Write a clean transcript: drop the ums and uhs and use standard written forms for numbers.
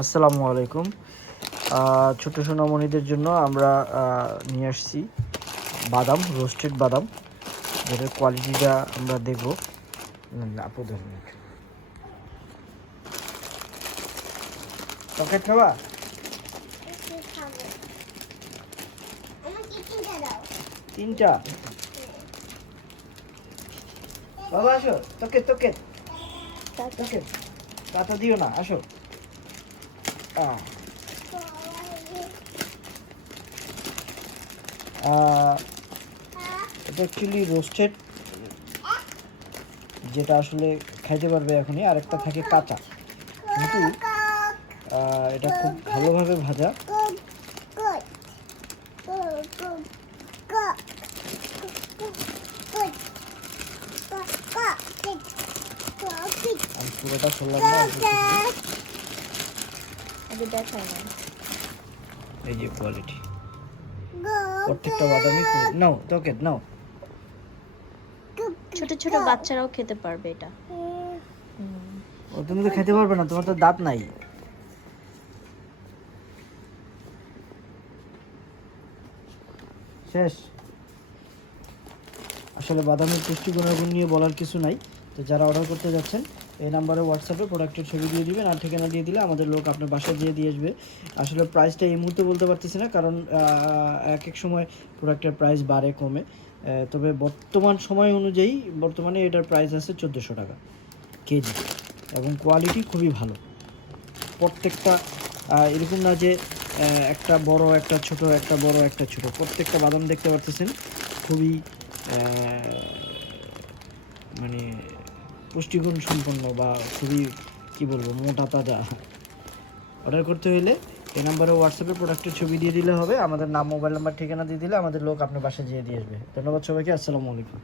আসসালামু আলাইকুম। ছোট সোনামণিদের জন্য আমরা নিয়ে আসছি বাদাম, রোস্টেড বাদাম, যেটার কোয়ালিটিটা আমরা দেখব। আপু ধরুন চকলেট খাবা? তিনটা বাবা আসো, তোকে তোকে তোকে কাটা দিও না, আসো। এটা অ্যাকচুয়ালি রোস্টেড, যেটা আসলে খাইতে পারবে এখনই, আর একটা থাকে কাঁচা, কিন্তু এটা খুব ভালোভাবে ভাজা। আমি পুরোটা করলাম না, এই যে কোয়ালিটি, প্রত্যেকটা বাদামি নাও তোকে নাও। ছোট ছোট বাচ্চারাও খেতে পারবে এটা। ও তুমি তো খেতে পারবে না, তোমার তো দাঁত নাই। শেষ। আসলে বাদামের পুষ্টি গুণাগুণ নিয়ে বলার কিছু নাই। তো যারা অর্ডার করতে যাচ্ছেন, এই নাম্বারে হোয়াটসঅ্যাপে প্রোডাক্টের ছবি দিয়ে দিবেন আর ঠিকানা দিয়ে দিলে আমাদের লোক আপনার বাসায় দিয়ে আসবে। আসলে প্রাইসটা এই মুহূর্তে বলতে পারতেছি না, কারণ এক এক সময় প্রোডাক্টের প্রাইস বাড়ে কমে। তবে বর্তমান সময় অনুযায়ী বর্তমানে এটার প্রাইস আছে 1400 টাকা কেজি, এবং কোয়ালিটি খুবই ভালো। প্রত্যেকটা এরকম না যে একটা বড় একটা ছোট, একটা বড় একটা ছোট, প্রত্যেকটা বাদাম দেখতে পারতেছেন খুবই মানে পুষ্টিগুণ সম্পন্ন, বা খুবই কী বলবো, মোটা তাজা। অর্ডার করতে হলে এই নাম্বারে হোয়াটসঅ্যাপে প্রোডাক্টের ছবি দিয়ে দিলে হবে, আমাদের নাম, মোবাইল নাম্বার, ঠিকানা দিয়ে দিলে আমাদের লোক আপনার বাসায় দিয়ে আসবে। ধন্যবাদ সবাইকে, আসসালামু আলাইকুম।